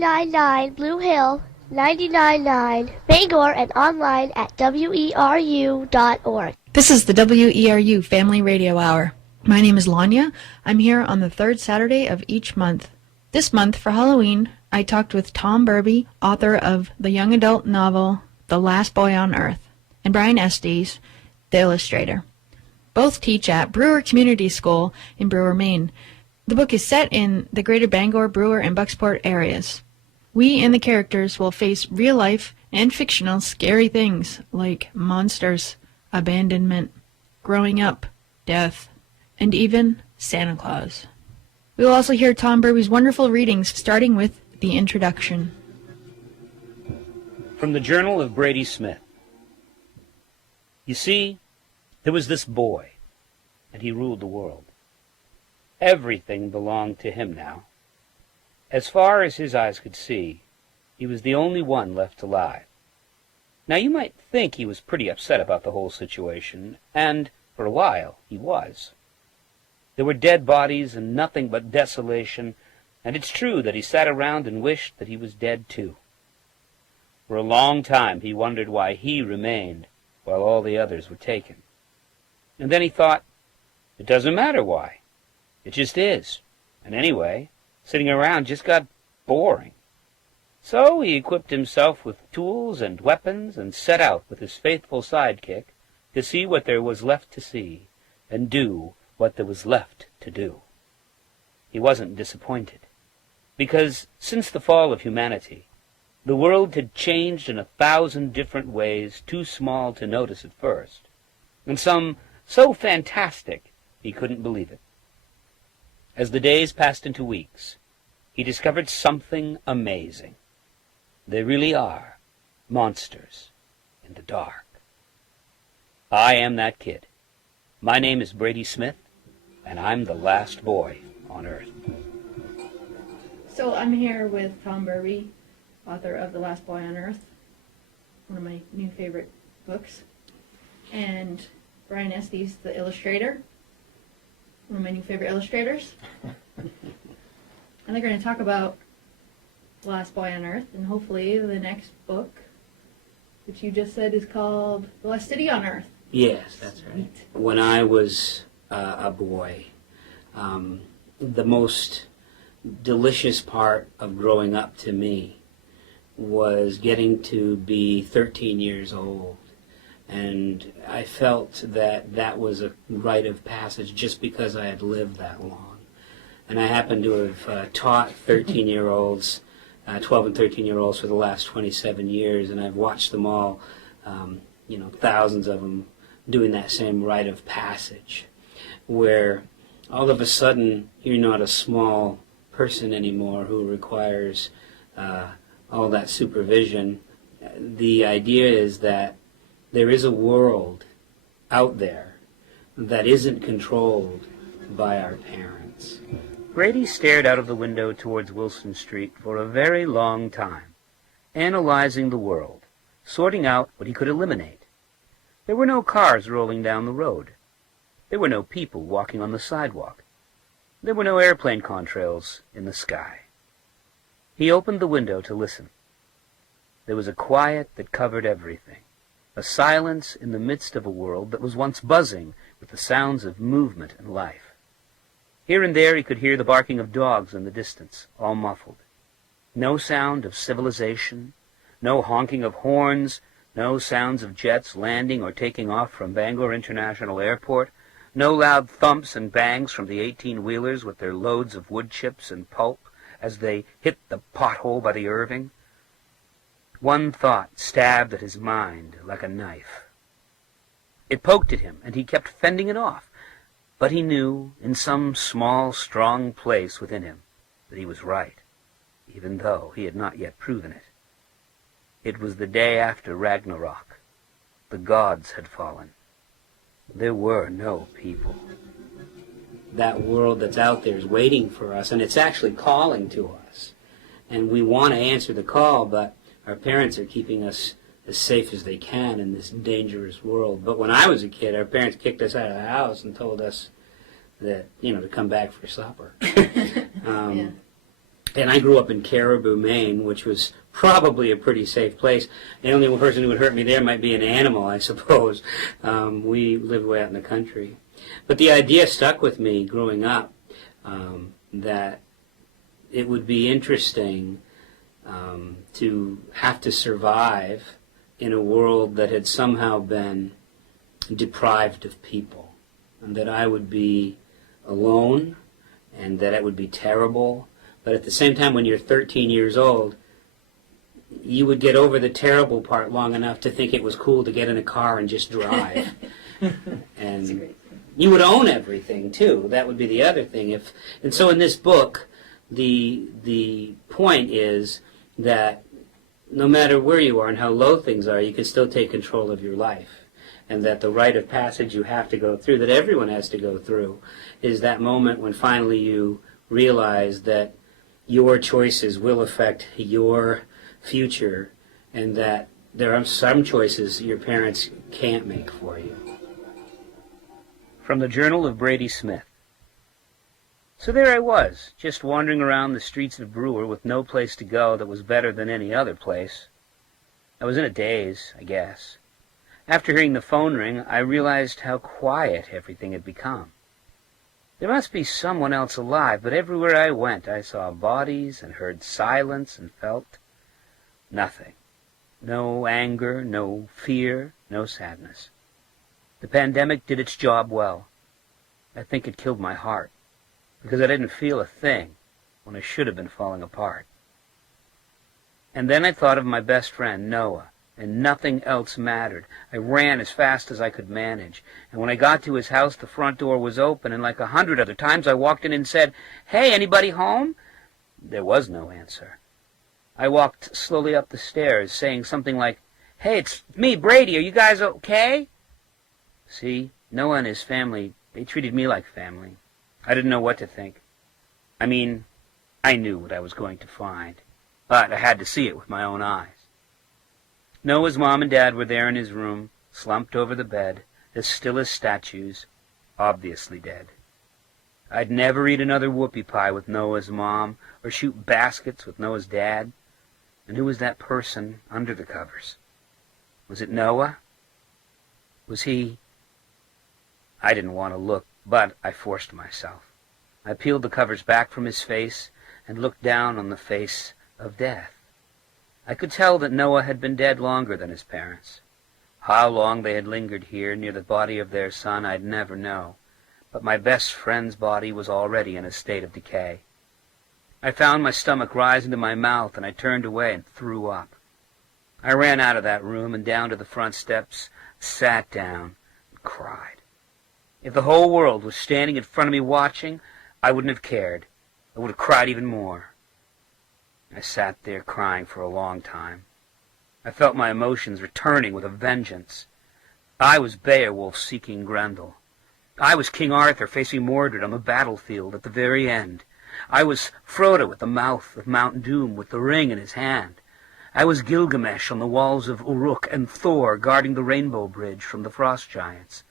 99 Blue Hill, 99.9 Bangor, and online at WERU.org. This is the WERU Family Radio Hour. My name is Lonya. I'm here on the third Saturday of each month. This month, for Halloween, I talked with Tom Burby, author of the young adult novel The Last Boy on Earth, and Brian Estes, the illustrator. Both teach at Brewer Community School in Brewer, Maine. The book is set in the greater Bangor, Brewer, and Bucksport areas. We and the characters will face real-life and fictional scary things like monsters, abandonment, growing up, death, and even Santa Claus. We will also hear Tom Burby's wonderful readings, starting with the introduction. From the Journal of Brady Smith. You see, there was this boy, and he ruled the world. Everything belonged to him now. As far as his eyes could see, he was the only one left alive. Now you might think he was pretty upset about the whole situation, and for a while he was. There were dead bodies and nothing but desolation, and it's true that he sat around and wished that he was dead too. For a long time he wondered why he remained while all the others were taken. And then he thought, it doesn't matter why. It just is. And anyway, sitting around just got boring. So he equipped himself with tools and weapons and set out with his faithful sidekick to see what there was left to see and do what there was left to do. He wasn't disappointed, because since the fall of humanity, the world had changed in 1,000 different ways too small to notice at first, and some so fantastic he couldn't believe it. As the days passed into weeks, he discovered something amazing. They really are monsters in the dark. I am that kid. My name is Brady Smith, and I'm the last boy on Earth. So I'm here with Tom Burby, author of The Last Boy on Earth, one of my new favorite books, and Brian Estes, the illustrator, one of my new favorite illustrators. And they're going to talk about The Last Boy on Earth, and hopefully the next book, which you just said is called The Last City on Earth. Yes, that's right. When I was a boy, the most delicious part of growing up to me was getting to be 13 years old. And I felt that that was a rite of passage just because I had lived that long. And I happen to have taught 13-year-olds, 12 and 13-year-olds for the last 27 years, and I've watched them all, thousands of them doing that same rite of passage, where all of a sudden you're not a small person anymore who requires all that supervision. The idea is that there is a world out there that isn't controlled by our parents. Brady stared out of the window towards Wilson Street for a very long time, analyzing the world, sorting out what he could eliminate. There were no cars rolling down the road. There were no people walking on the sidewalk. There were no airplane contrails in the sky. He opened the window to listen. There was a quiet that covered everything, a silence in the midst of a world that was once buzzing with the sounds of movement and life. Here and there he could hear the barking of dogs in the distance, all muffled. No sound of civilization, no honking of horns, no sounds of jets landing or taking off from Bangor International Airport, no loud thumps and bangs from the 18-wheelers with their loads of wood chips and pulp as they hit the pothole by the Irving. One thought stabbed at his mind like a knife. It poked at him, and he kept fending it off. But he knew, in some small, strong place within him, that he was right, even though he had not yet proven it. It was the day after Ragnarok. The gods had fallen. There were no people. That world that's out there is waiting for us, and it's actually calling to us. And we want to answer the call, but our parents are keeping us as safe as they can in this dangerous world. But when I was a kid, our parents kicked us out of the house and told us that, to come back for supper. Yeah. And I grew up in Caribou, Maine, which was probably a pretty safe place. The only person who would hurt me there might be an animal, I suppose. We lived way out in the country. But the idea stuck with me growing up that it would be interesting to have to survive in a world that had somehow been deprived of people, and that I would be alone, and that it would be terrible. But at the same time, when you're 13 years old, you would get over the terrible part long enough to think it was cool to get in a car and just drive. And you would own everything, too. That would be the other thing. And so in this book, the point is that no matter where you are and how low things are, you can still take control of your life. And that the rite of passage you have to go through, that everyone has to go through, is that moment when finally you realize that your choices will affect your future, and that there are some choices your parents can't make for you. From the Journal of Brady Smith. So there I was, just wandering around the streets of Brewer with no place to go that was better than any other place. I was in a daze, I guess. After hearing the phone ring, I realized how quiet everything had become. There must be someone else alive, but everywhere I went I saw bodies and heard silence and felt nothing. No anger, no fear, no sadness. The pandemic did its job well. I think it killed my heart, because I didn't feel a thing when I should have been falling apart. And then I thought of my best friend, Noah, and nothing else mattered. I ran as fast as I could manage, and when I got to his house, the front door was open, and like 100 other times I walked in and said, "Hey, anybody home?" There was no answer. I walked slowly up the stairs, saying something like, "Hey, it's me, Brady, are you guys okay?" See, Noah and his family, they treated me like family. I didn't know what to think. I mean, I knew what I was going to find, but I had to see it with my own eyes. Noah's mom and dad were there in his room, slumped over the bed, as still as statues, obviously dead. I'd never eat another whoopie pie with Noah's mom, or shoot baskets with Noah's dad. And who was that person under the covers? Was it Noah? Was he? I didn't want to look, but I forced myself. I peeled the covers back from his face and looked down on the face of death. I could tell that Noah had been dead longer than his parents. How long they had lingered here near the body of their son I'd never know, but my best friend's body was already in a state of decay. I found my stomach rise into my mouth, and I turned away and threw up. I ran out of that room and down to the front steps, sat down, and cried. If the whole world was standing in front of me watching, I wouldn't have cared. I would have cried even more. I sat there crying for a long time. I felt my emotions returning with a vengeance. I was Beowulf seeking Grendel. I was King Arthur facing Mordred on the battlefield at the very end. I was Frodo at the mouth of Mount Doom with the ring in his hand. I was Gilgamesh on the walls of Uruk, and Thor guarding the Rainbow Bridge from the Frost Giants.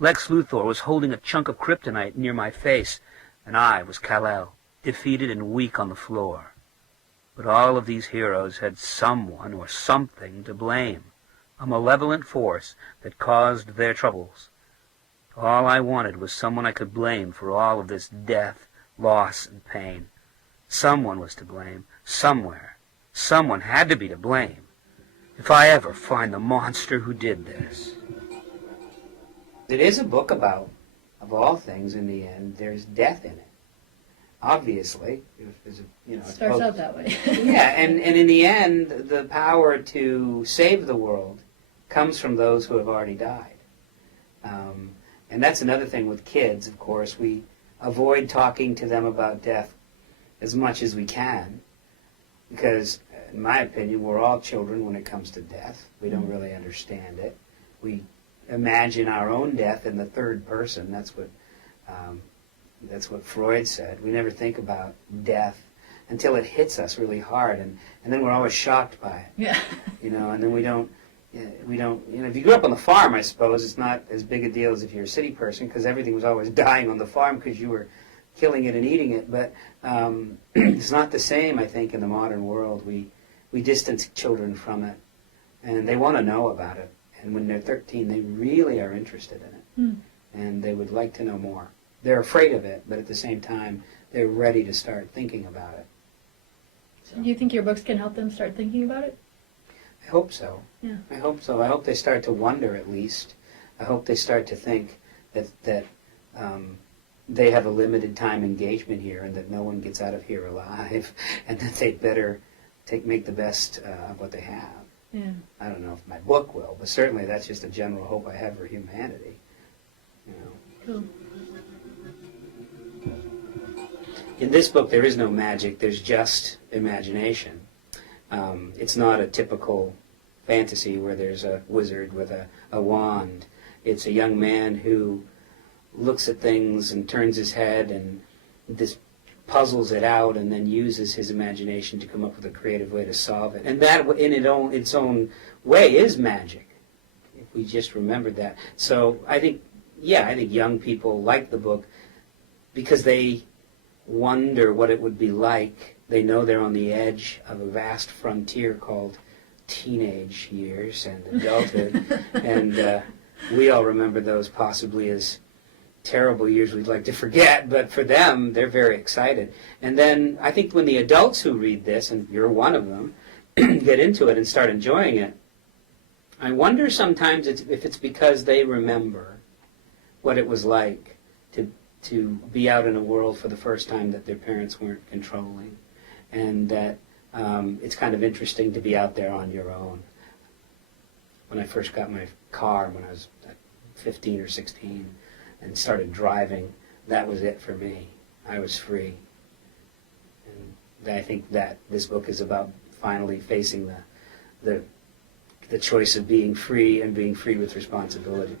Lex Luthor was holding a chunk of kryptonite near my face, and I was Kal-El, defeated and weak on the floor. But all of these heroes had someone or something to blame, a malevolent force that caused their troubles. All I wanted was someone I could blame for all of this death, loss, and pain. Someone was to blame, somewhere. Someone had to be to blame. If I ever find the monster who did this. It is a book about, of all things, in the end, there's death in it. Obviously, It starts out that way. Yeah, and in the end, the power to save the world comes from those who have already died. And that's another thing with kids, of course. We avoid talking to them about death as much as we can, because, in my opinion, we're all children when it comes to death. We don't really understand it. We imagine our own death in the third person. That's what Freud said. We never think about death until it hits us really hard, and then we're always shocked by it. Yeah. And then we don't, if you grew up on the farm, I suppose, it's not as big a deal as if you're a city person, because everything was always dying on the farm because you were killing it and eating it, but it's not the same, I think, in the modern world. We distance children from it, and they want to know about it. And when they're 13, they really are interested in it, and they would like to know more. They're afraid of it, but at the same time, they're ready to start thinking about it. So. Do you think your books can help them start thinking about it? I hope so. Yeah. I hope so. I hope they start to wonder, at least. I hope they start to think that they have a limited time engagement here, and that no one gets out of here alive, and that they better make the best of what they have. Yeah. I don't know if my book will, but certainly that's just a general hope I have for humanity. You know. Cool. In this book, there is no magic. There's just imagination. It's not a typical fantasy where there's a wizard with a wand. It's a young man who looks at things and turns his head and this puzzles it out, and then uses his imagination to come up with a creative way to solve it. And that, in its own way, is magic, if we just remembered that. So I think young people like the book because they wonder what it would be like. They know they're on the edge of a vast frontier called teenage years and adulthood, and we all remember those possibly as terrible years we'd like to forget, but for them, they're very excited. And then I think when the adults who read this, and you're one of them, get into it and start enjoying it, I wonder sometimes if it's because they remember what it was like to be out in a world for the first time that their parents weren't controlling, and that it's kind of interesting to be out there on your own. When I first got my car when I was 15 or 16, and started driving, that was it for me. I was free. And I think that this book is about finally facing the choice of being free and being free with responsibility.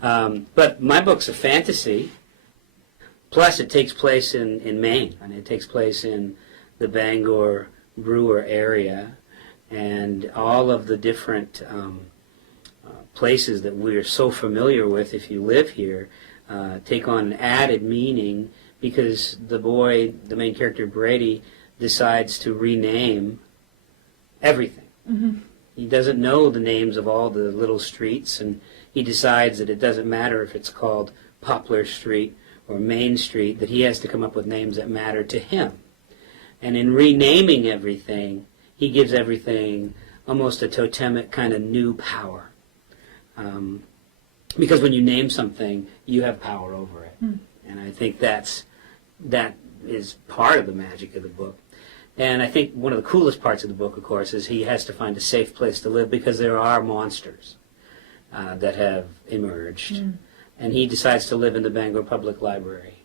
But my book's a fantasy. Plus, it takes place in Maine. I mean, it takes place in the Bangor Brewer area, and all of the different places that we're so familiar with if you live here take on an added meaning because the boy, the main character Brady, decides to rename everything. Mm-hmm. He doesn't know the names of all the little streets, and he decides that it doesn't matter if it's called Poplar Street or Main Street, that he has to come up with names that matter to him. And in renaming everything, he gives everything almost a totemic kind of new power. Because when you name something, you have power over it. And I think that is part of the magic of the book. And I think one of the coolest parts of the book, of course, is he has to find a safe place to live because there are monsters that have emerged. And he decides to live in the Bangor Public Library,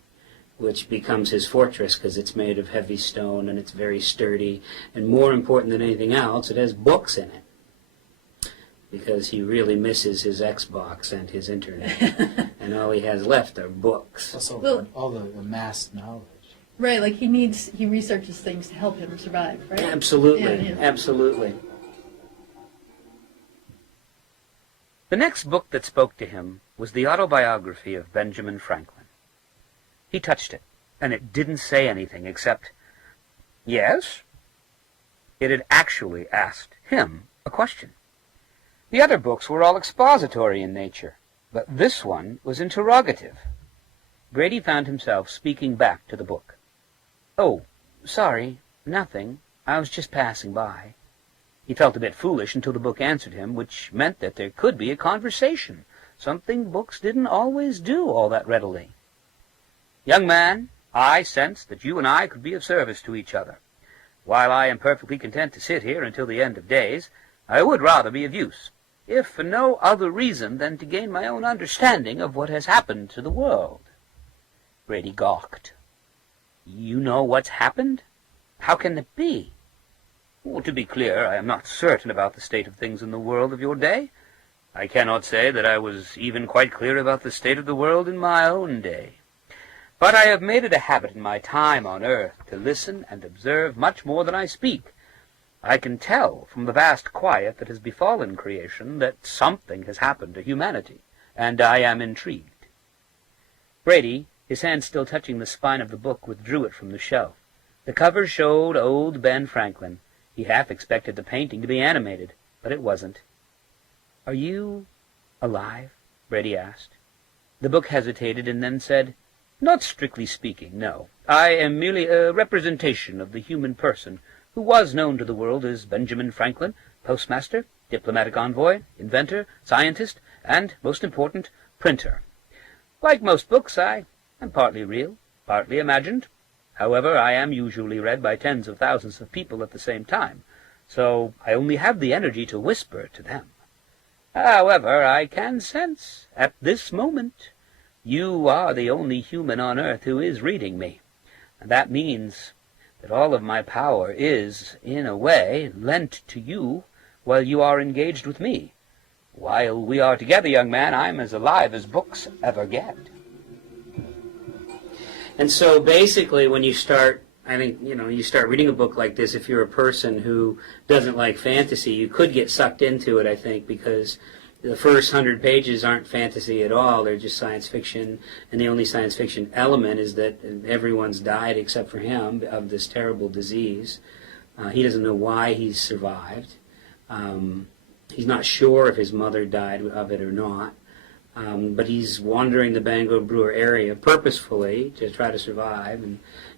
which becomes his fortress because it's made of heavy stone and it's very sturdy. And more important than anything else, it has books in it, because he really misses his Xbox and his internet. And all he has left are books. Also, all the amassed knowledge. Right, like he researches things to help him survive, right? Absolutely, absolutely. The next book that spoke to him was the autobiography of Benjamin Franklin. He touched it, and it didn't say anything except, yes? It had actually asked him a question. The other books were all expository in nature, but this one was interrogative. Brady found himself speaking back to the book. "Oh, sorry, nothing. I was just passing by." He felt a bit foolish until the book answered him, which meant that there could be a conversation, something books didn't always do all that readily. "Young man, I sense that you and I could be of service to each other. While I am perfectly content to sit here until the end of days, I would rather be of use, if for no other reason than to gain my own understanding of what has happened to the world." Brady gawked. "You know what's happened? How can it be?" "Well, to be clear, I am not certain about the state of things in the world of your day. I cannot say that I was even quite clear about the state of the world in my own day. But I have made it a habit in my time on earth to listen and observe much more than I speak. I can tell from the vast quiet that has befallen creation that something has happened to humanity, and I am intrigued." Brady, his hand still touching the spine of the book, withdrew it from the shelf. The cover showed old Ben Franklin. He half expected the painting to be animated, but it wasn't. "Are you alive?" Brady asked. The book hesitated and then said, "Not strictly speaking, no. I am merely a representation of the human person who was known to the world as Benjamin Franklin, postmaster, diplomatic envoy, inventor, scientist, and, most important, printer. Like most books, I am partly real, partly imagined. However, I am usually read by tens of thousands of people at the same time, so I only have the energy to whisper to them. However, I can sense, at this moment, you are the only human on earth who is reading me, and that means that all of my power is, in a way, lent to you while you are engaged with me. While we are together, young man, I'm as alive as books ever get." And so basically when you start, I think, you start reading a book like this, if you're a person who doesn't like fantasy, you could get sucked into it, I think, because the first 100 pages aren't fantasy at all. They're just science fiction, and the only science fiction element is that everyone's died except for him of this terrible disease. He doesn't know why he's survived. He's not sure if his mother died of it or not. But he's wandering the Bangor Brewer area purposefully to try to survive and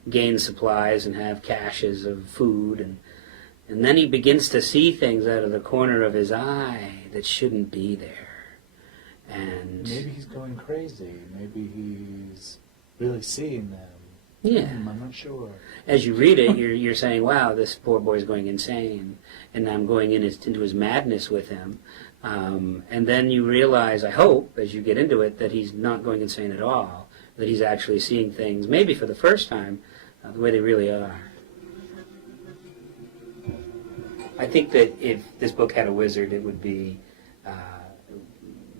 gain supplies and have caches of food. And then he begins to see things out of the corner of his eye that shouldn't be there. And maybe he's going crazy. Maybe he's really seeing them. Yeah. I'm not sure. As you read it, you're saying, wow, this poor boy's going insane. And I'm going into his madness with him. And then you realize, I hope, as you get into it, that he's not going insane at all, that he's actually seeing things, maybe for the first time, the way they really are. I think that if this book had a wizard, it would be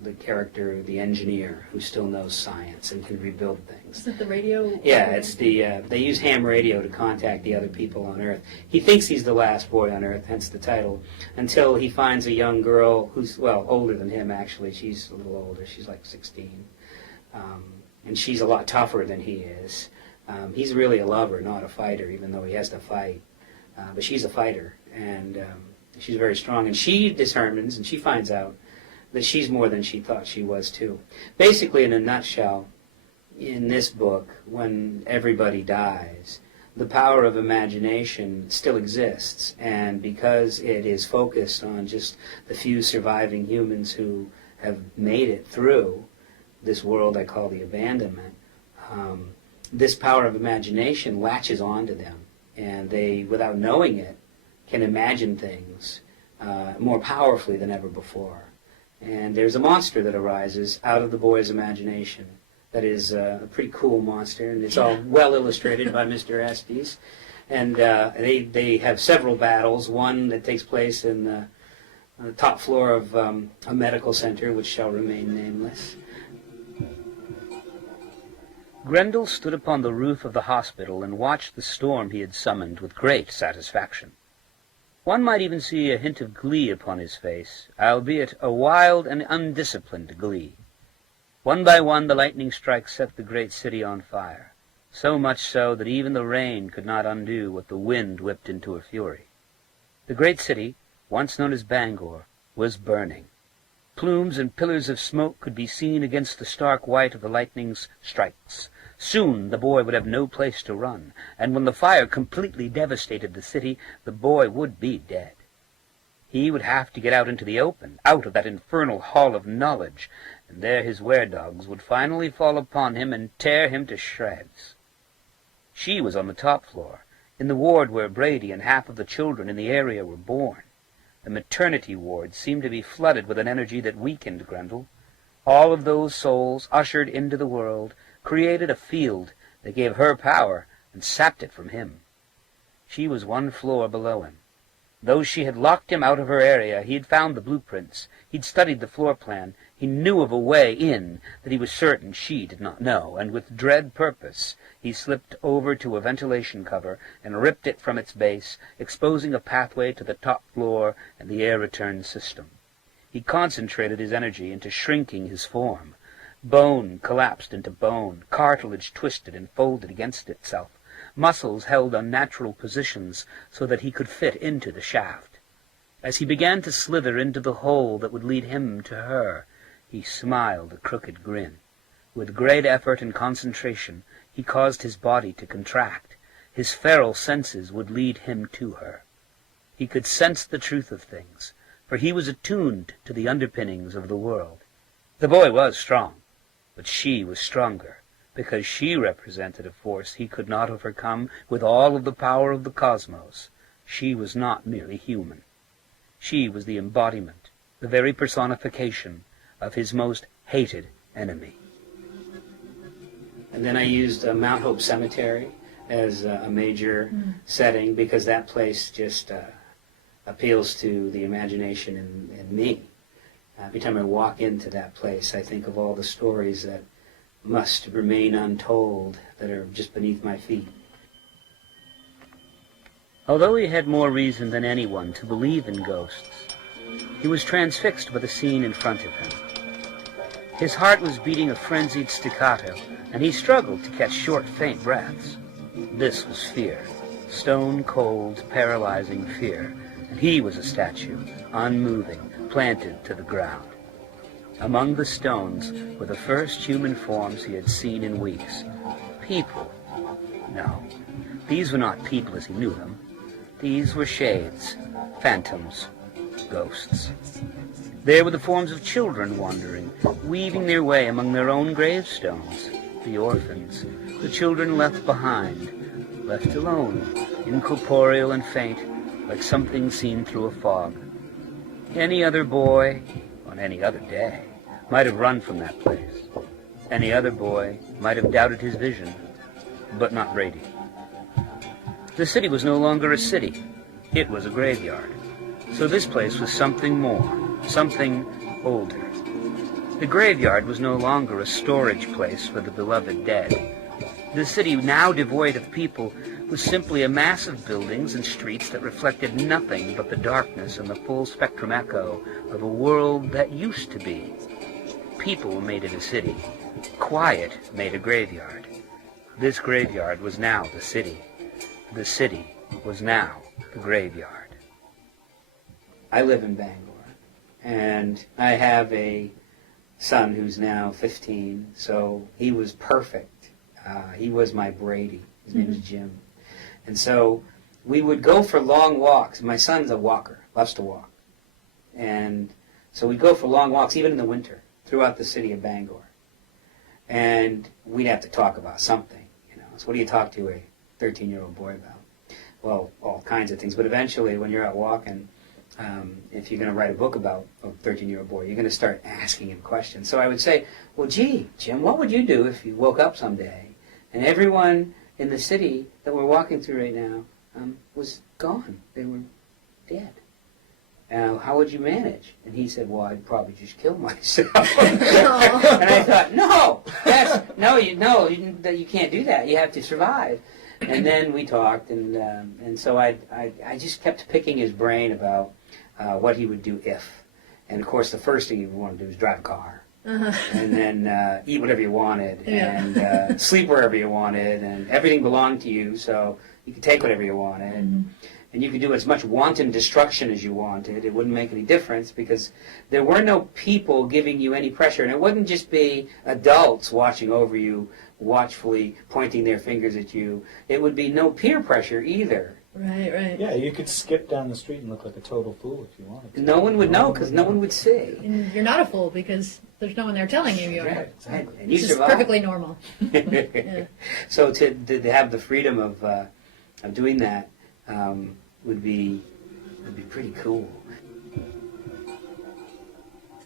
the character, the engineer, who still knows science and can rebuild things. Is it the radio? Yeah, it's the they use ham radio to contact the other people on Earth. He thinks he's the last boy on Earth, hence the title, until he finds a young girl who's, well, older than him, actually. She's a little older. She's like 16. And she's a lot tougher than he is. He's really a lover, not a fighter, even though he has to fight. But she's a fighter, and she's very strong. And she determines, and she finds out, that she's more than she thought she was, too. Basically, in a nutshell, in this book, when everybody dies, the power of imagination still exists, and because it is focused on just the few surviving humans who have made it through this world I call the abandonment, this power of imagination latches onto them, and they, without knowing it, can imagine things more powerfully than ever before. And there's a monster that arises out of the boy's imagination that is a pretty cool monster, and it's all well illustrated by Mr. Estes. And they have several battles, one that takes place in the top floor of a medical center, which shall remain nameless. Grendel stood upon the roof of the hospital and watched the storm he had summoned with great satisfaction. One might even see a hint of glee upon his face, albeit a wild and undisciplined glee. One by one the lightning strikes set the great city on fire, so much so that even the rain could not undo what the wind whipped into a fury. The great city, once known as Bangor, was burning. Plumes and pillars of smoke could be seen against the stark white of the lightning's strikes. Soon the boy would have no place to run, and when the fire completely devastated the city, the boy would be dead. He would have to get out into the open, out of that infernal hall of knowledge, and there his were-dogs would finally fall upon him and tear him to shreds. She was on the top floor, in the ward where Brady and half of the children in the area were born. The maternity ward seemed to be flooded with an energy that weakened Grendel. All of those souls ushered into the world created a field that gave her power and sapped it from him. She was one floor below him. Though she had locked him out of her area, he had found the blueprints. He'd studied the floor plan. He knew of a way in that he was certain she did not know, and with dread purpose he slipped over to a ventilation cover and ripped it from its base, exposing a pathway to the top floor and the air return system. He concentrated his energy into shrinking his form. Bone collapsed into bone, cartilage twisted and folded against itself, muscles held unnatural positions so that he could fit into the shaft. As he began to slither into the hole that would lead him to her, he smiled a crooked grin. With great effort and concentration, he caused his body to contract. His feral senses would lead him to her. He could sense the truth of things, for he was attuned to the underpinnings of the world. The boy was strong, but she was stronger, because she represented a force he could not overcome with all of the power of the cosmos. She was not merely human. She was the embodiment, the very personification of his most hated enemy. And then I used Mount Hope Cemetery as a major setting because that place just appeals to the imagination in me. Every time I walk into that place, I think of all the stories that must remain untold that are just beneath my feet. Although he had more reason than anyone to believe in ghosts, he was transfixed by the scene in front of him. His heart was beating a frenzied staccato, and he struggled to catch short, faint breaths. This was fear, stone-cold, paralyzing fear, and he was a statue, unmoving, planted to the ground. Among the stones were the first human forms he had seen in weeks. People. No, these were not people as he knew them. These were shades, phantoms, ghosts. There were the forms of children wandering, weaving their way among their own gravestones, the orphans, the children left behind, left alone, incorporeal and faint, like something seen through a fog. Any other boy, on any other day, might have run from that place. Any other boy might have doubted his vision, but not Brady. The city was no longer a city. It was a graveyard. So this place was something more, something older. The graveyard was no longer a storage place for the beloved dead. The city, now devoid of people, was simply a mass of buildings and streets that reflected nothing but the darkness and the full spectrum echo of a world that used to be. People made it a city. Quiet made a graveyard. This graveyard was now the city. The city was now the graveyard. I live in Bangor, and I have a son who's now 15, so he was perfect. He was my Brady. His name is Jim. And so we would go for long walks. My son's a walker, loves to walk. And so we'd go for long walks, even in the winter, throughout the city of Bangor. And we'd have to talk about something, you know. So what do you talk to a 13-year-old boy about? Well, all kinds of things. But eventually, when you're out walking, if you're going to write a book about a 13-year-old boy, you're going to start asking him questions. So I would say, well, gee, Jim, what would you do if you woke up someday and everyone in the city that we're walking through right now was gone? They were dead. How would you manage? And he said, well, I'd probably just kill myself. And I thought, no, you can't do that. You have to survive. And then we talked, and so I just kept picking his brain about what he would do if. And of course, the first thing he would want to do is drive a car, and then eat whatever you wanted, and sleep wherever you wanted, and everything belonged to you, so you could take whatever you wanted, and you could do as much wanton destruction as you wanted. It wouldn't make any difference because there were no people giving you any pressure, and it wouldn't just be adults watching over you, watchfully pointing their fingers at you. It would be no peer pressure either. Right. Yeah, you could skip down the street and look like a total fool if you wanted to. No one would know because no one would see. And you're not a fool because there's no one there telling you you are. Right, exactly. And you It's just survive. perfectly normal. Yeah. So to have the freedom of doing that would be pretty cool.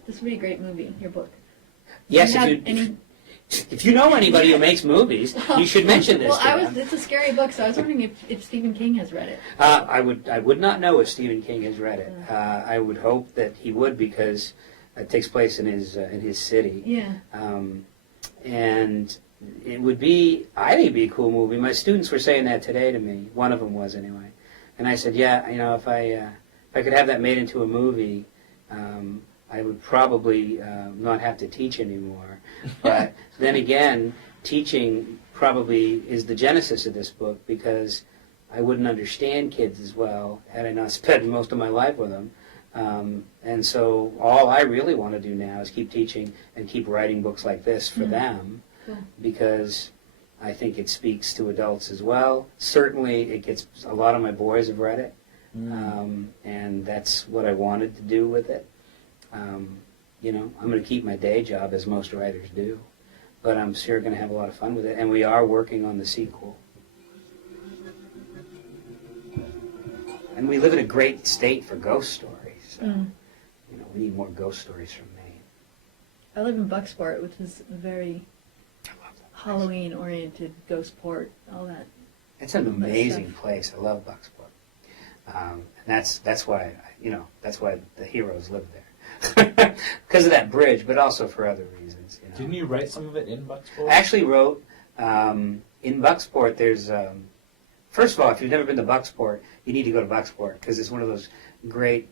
This would be a great movie, your book. Yes, Do you have any... if you know anybody who makes movies, you should mention this to them. It's a scary book, so I was wondering if Stephen King has read it. I would not know if Stephen King has read it. I would hope that he would because it takes place in his city. Yeah. And it would be, I think it'd be a cool movie. My students were saying that today to me. One of them was anyway. And I said, yeah, you know, if I could have that made into a movie, I would probably not have to teach anymore. But then again, teaching probably is the genesis of this book, because I wouldn't understand kids as well had I not spent most of my life with them. And so all I really want to do now is keep teaching and keep writing books like this for them, because I think it speaks to adults as well. Certainly it gets, a lot of my boys have read it, and that's what I wanted to do with it. You know, I'm going to keep my day job, as most writers do, but I'm sure going to have a lot of fun with it, and we are working on the sequel. And we live in a great state for ghost stories. So, you know, we need more ghost stories from Maine. I live in Bucksport, which is a very Halloween-oriented ghost port, all that. It's an amazing place. I love Bucksport. And that's why, you know, that's why the heroes live there. Because of that bridge, but also for other reasons. You know. Didn't you write some of it in Bucksport? I actually wrote, in Bucksport, there's, first of all, if you've never been to Bucksport, you need to go to Bucksport, because it's one of those great,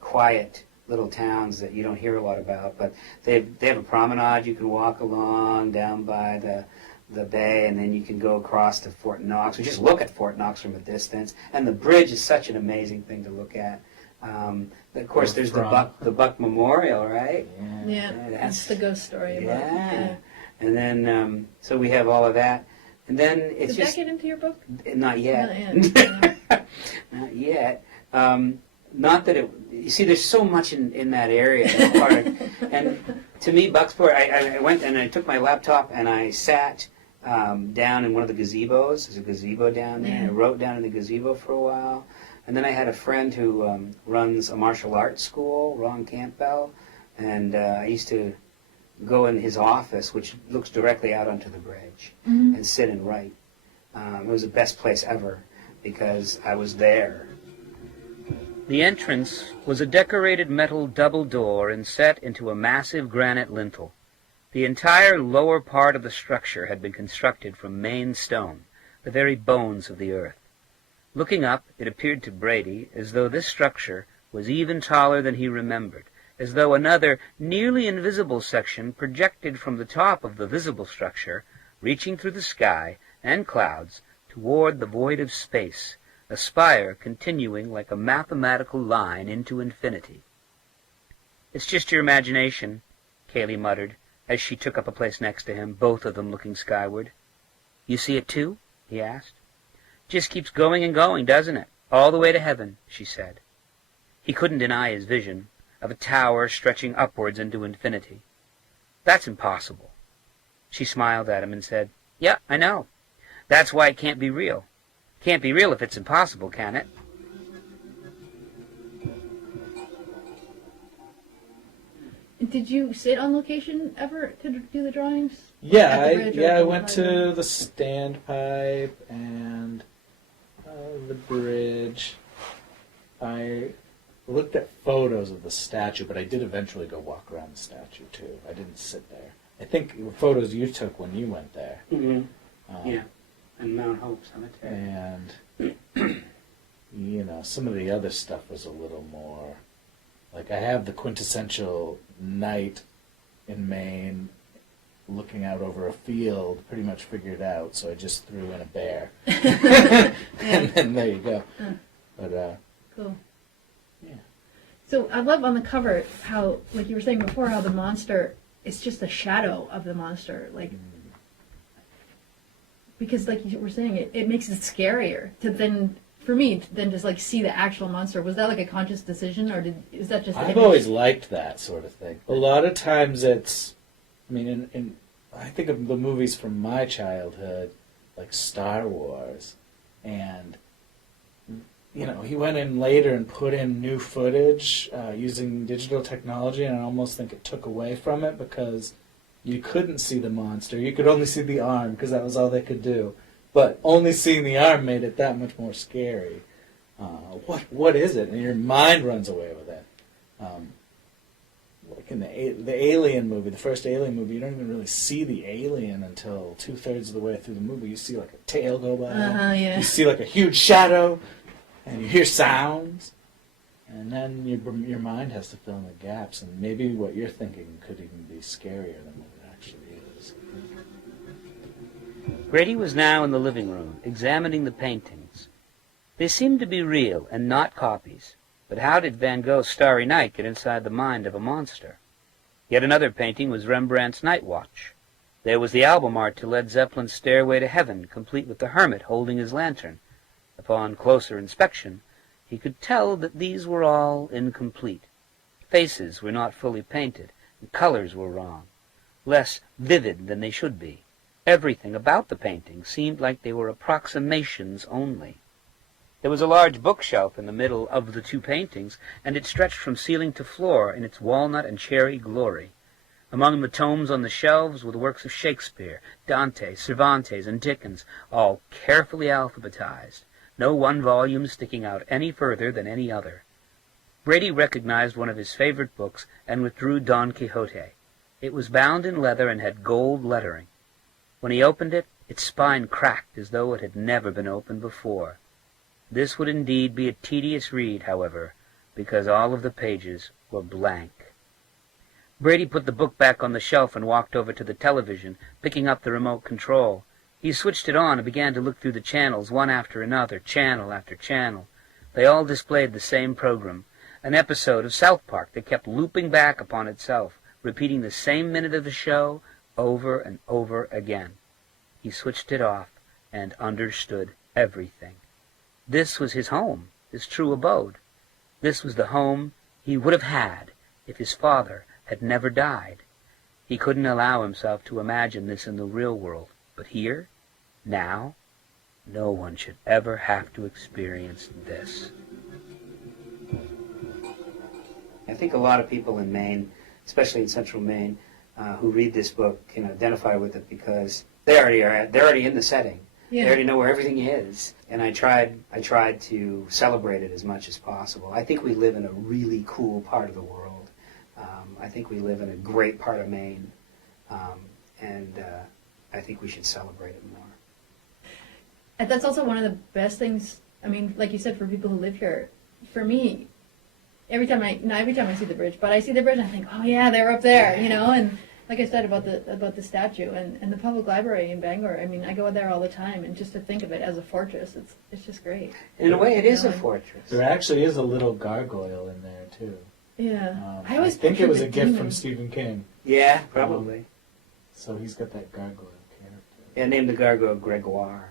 quiet little towns that you don't hear a lot about. But they have a promenade you can walk along down by the bay, and then you can go across to Fort Knox, or just look at Fort Knox from a distance. And the bridge is such an amazing thing to look at. Of course, there's the Buck Memorial, right? Yeah, that's the ghost story about it. Yeah. And then, so we have all of that. And then it's Did that get into your book? Not yet. Not yet. Not yet. Not that it. You see, there's so much in that area. That part. And to me, Bucksport. I went and I took my laptop and I sat down in one of the gazebos. There's a gazebo down there. And I wrote down in the gazebo for a while. And then I had a friend who runs a martial arts school, Ron Campbell, and I used to go in his office, which looks directly out onto the bridge, and sit and write. It was the best place ever, because I was there. The entrance was a decorated metal double door inset into a massive granite lintel. The entire lower part of the structure had been constructed from Maine stone, the very bones of the earth. Looking up, it appeared to Brady as though this structure was even taller than he remembered, as though another, nearly invisible section projected from the top of the visible structure, reaching through the sky and clouds toward the void of space, a spire continuing like a mathematical line into infinity. "It's just your imagination," Kaylee muttered, as she took up a place next to him, both of them looking skyward. "You see it too?" he asked. "Just keeps going and going, doesn't it? All the way to heaven," she said. He couldn't deny his vision of a tower stretching upwards into infinity. "That's impossible." She smiled at him and said, "Yeah, I know. That's why it can't be real. Can't be real if it's impossible, can it?" Did you sit on location ever to do the drawings? Yeah, At the bridge or I the went highway? to the standpipe and the bridge. I looked at photos of the statue, but I did eventually go walk around the statue too. I didn't sit there. I think photos you took when you went there. Yeah, and Mount Hope Cemetery. And you know, some of the other stuff was a little more like, I have the quintessential night in Maine looking out over a field pretty much figured out, so I just threw in a bear. And then there you go. But Cool. yeah. So I love on the cover how, like you were saying before, how the monster is just a shadow of the monster, like, because like you were saying, it makes it scarier to then, for me, then just like see the actual monster. Was that like a conscious decision, or is that just? I've always liked that sort of thing. A lot of times it's, I mean, I think of the movies from my childhood, like Star Wars, and you know, he went in later and put in new footage using digital technology, and I almost think it took away from it because you couldn't see the monster. You could only see the arm because that was all they could do. But only seeing the arm made it that much more scary. What is it? And your mind runs away with it. Like in the Alien movie, the first Alien movie, you don't even really see the alien until 2/3 of the way through the movie. You see like a tail go by. Yeah. You see like a huge shadow, and you hear sounds. And then your mind has to fill in the gaps, and maybe what you're thinking could even be scarier than what it actually is. Brady was now in the living room, examining the paintings. They seemed to be real and not copies, but how did Van Gogh's Starry Night get inside the mind of a monster? Yet another painting was Rembrandt's Night Watch. There was the album art to Led Zeppelin's Stairway to Heaven, complete with the hermit holding his lantern. Upon closer inspection, he could tell that these were all incomplete. Faces were not fully painted, and colors were wrong, less vivid than they should be. Everything about the painting seemed like they were approximations only. There was a large bookshelf in the middle of the two paintings, and it stretched from ceiling to floor in its walnut and cherry glory. Among the tomes on the shelves were the works of Shakespeare, Dante, Cervantes, and Dickens, all carefully alphabetized, no one volume sticking out any further than any other. Brady recognized one of his favorite books and withdrew Don Quixote. It was bound in leather and had gold lettering. When he opened it, its spine cracked as though it had never been opened before. This would indeed be a tedious read, however, because all of the pages were blank. Brady put the book back on the shelf and walked over to the television, picking up the remote control. He switched it on and began to look through the channels, one after another, channel after channel. They all displayed the same program, an episode of South Park that kept looping back upon itself, repeating the same minute of the show over and over again. He switched it off and understood everything. This was his home, his true abode. This was the home he would have had if his father had never died. He couldn't allow himself to imagine this in the real world, but here, now, no one should ever have to experience this. I think a lot of people in Maine, especially in central Maine, who read this book can identify with it because they're already in the setting. Yeah. They already know where everything is. And I tried to celebrate it as much as possible. I think we live in a really cool part of the world. I think we live in a great part of Maine. And I think we should celebrate it more. And that's also one of the best things, I mean, like you said, for people who live here. For me, every time I see the bridge, but I see the bridge and I think, oh yeah, they're up there, you know, and like I said about the statue and the public library in Bangor, I mean, I go there all the time, and just to think of it as a fortress, it's just great. In a way, it is a fortress. There actually is a little gargoyle in there, too. Yeah. I think it was a gift from Stephen King. Yeah, probably. So he's got that gargoyle character. Yeah, named the gargoyle Gregoire,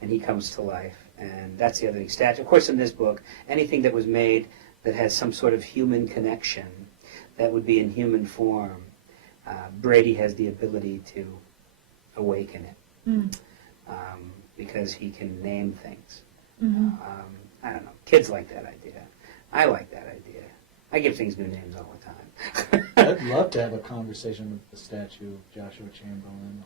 and he comes to life, and that's the other thing. Statue. Of course, in this book, anything that was made that has some sort of human connection, that would be in human form, Brady has the ability to awaken it because he can name things. Mm-hmm. I don't know. Kids like that idea. I like that idea. I give things new names all the time. I'd love to have a conversation with the statue of Joshua Chamberlain.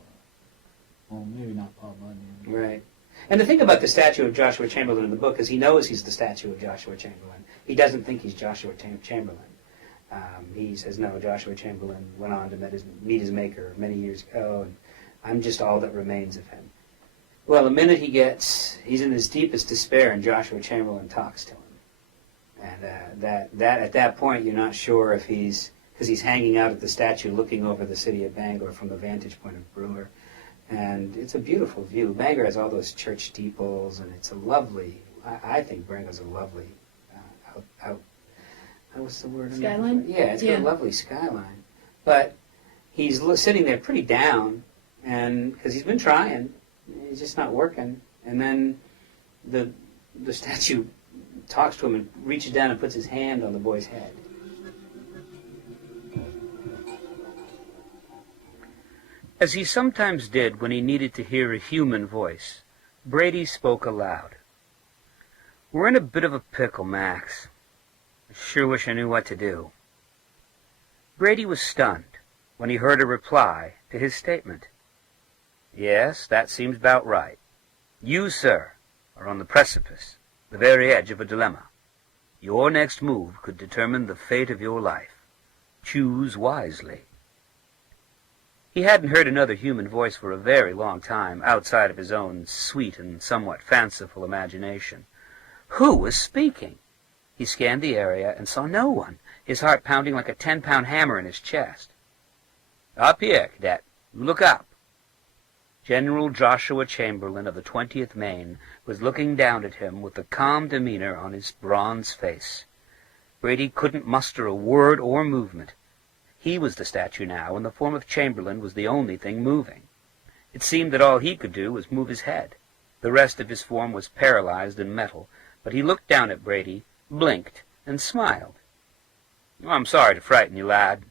Well, maybe not Paul Bunyan. Right. And the thing about the statue of Joshua Chamberlain in the book is he knows he's the statue of Joshua Chamberlain. He doesn't think he's Joshua Chamberlain. He says, no, Joshua Chamberlain went on to meet his maker many years ago, and I'm just all that remains of him. Well, the minute he's in his deepest despair, and Joshua Chamberlain talks to him. And that at that point, you're not sure if because he's hanging out at the statue looking over the city of Bangor from the vantage point of Brewer. And it's a beautiful view. Bangor has all those church steeples, and it's a lovely, I think Bangor's a lovely, what's the word? Skyline? Yeah, it's got a lovely skyline. But he's sitting there pretty down, and because he's been trying, he's just not working. And then the statue talks to him and reaches down and puts his hand on the boy's head. As he sometimes did when he needed to hear a human voice, Brady spoke aloud. "We're in a bit of a pickle, Max. I sure wish I knew what to do." Brady was stunned when he heard a reply to his statement. "Yes, that seems about right. You, sir, are on the precipice, the very edge of a dilemma. Your next move could determine the fate of your life. Choose wisely." He hadn't heard another human voice for a very long time, outside of his own sweet and somewhat fanciful imagination. Who was speaking? He scanned the area and saw no one, his heart pounding like a 10-pound hammer in his chest. "Up here, cadet. Look up." General Joshua Chamberlain of the 20th Maine was looking down at him with the calm demeanor on his bronze face. Brady couldn't muster a word or movement. He was the statue now, and the form of Chamberlain was the only thing moving. It seemed that all he could do was move his head. The rest of his form was paralyzed in metal, but he looked down at Brady, blinked, and smiled. "I'm sorry to frighten you, lad.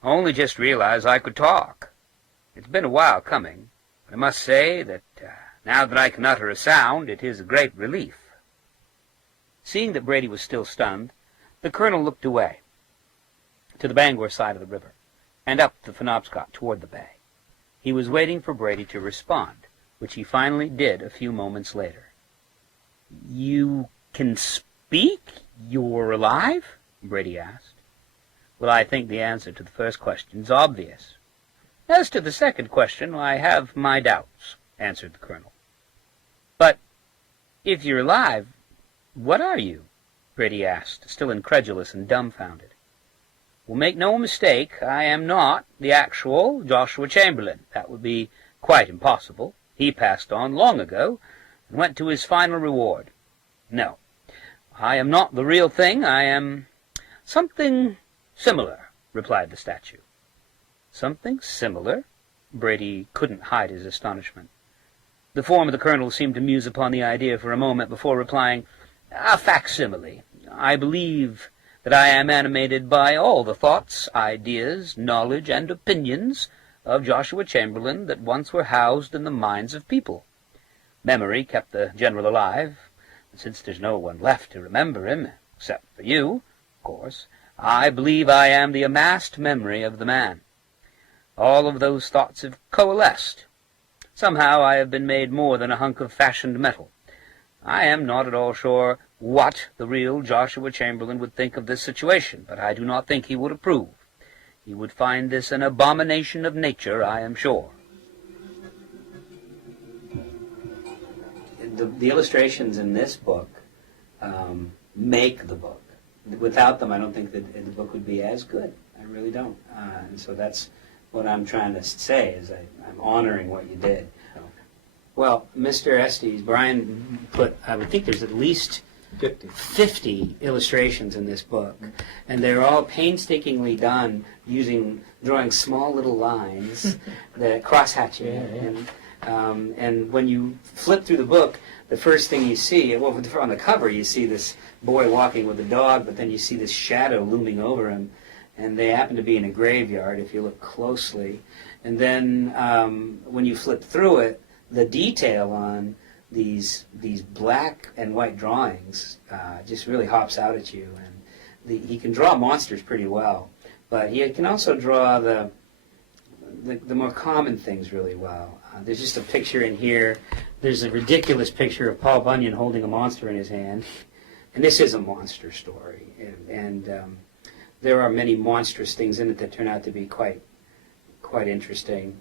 I only just realized I could talk. It's been a while coming. I must say that now that I can utter a sound, it is a great relief." Seeing that Brady was still stunned, the colonel looked away, to the Bangor side of the river, and up the Penobscot toward the bay. He was waiting for Brady to respond, which he finally did a few moments later. "You can speak? You're alive?" Brady asked. "Well, I think the answer to the first question is obvious. As to the second question, I have my doubts," answered the colonel. "But if you're alive, what are you?" Brady asked, still incredulous and dumbfounded. "Well, make no mistake, I am not the actual Joshua Chamberlain. That would be quite impossible. He passed on long ago and went to his final reward. No, I am not the real thing. I am something similar," replied the statue. "Something similar?" Brady couldn't hide his astonishment. The form of the colonel seemed to muse upon the idea for a moment before replying, "A facsimile. I believe that I am animated by all the thoughts, ideas, knowledge, and opinions of Joshua Chamberlain that once were housed in the minds of people. Memory kept the general alive, and since there's no one left to remember him, except for you, of course, I believe I am the amassed memory of the man. All of those thoughts have coalesced. Somehow I have been made more than a hunk of fashioned metal. I am not at all sure what the real Joshua Chamberlain would think of this situation, but I do not think he would approve. He would find this an abomination of nature, I am sure." The illustrations in this book make the book. Without them, I don't think that the book would be as good. I really don't. And so that's what I'm trying to say, is I'm honoring what you did. Well, Mr. Estes, Brian put, I would think there's at least 50 illustrations in this book, and they're all painstakingly done drawing small little lines that cross-hatch you. And when you flip through the book, the first thing you see, well, on the cover you see this boy walking with a dog, but then you see this shadow looming over him, and they happen to be in a graveyard if you look closely. And then when you flip through it, the detail on these black and white drawings just really hops out at you. And he can draw monsters pretty well, but he can also draw the more common things really well. There's just a picture in here. There's a ridiculous picture of Paul Bunyan holding a monster in his hand, and this is a monster story. And there are many monstrous things in it that turn out to be quite interesting.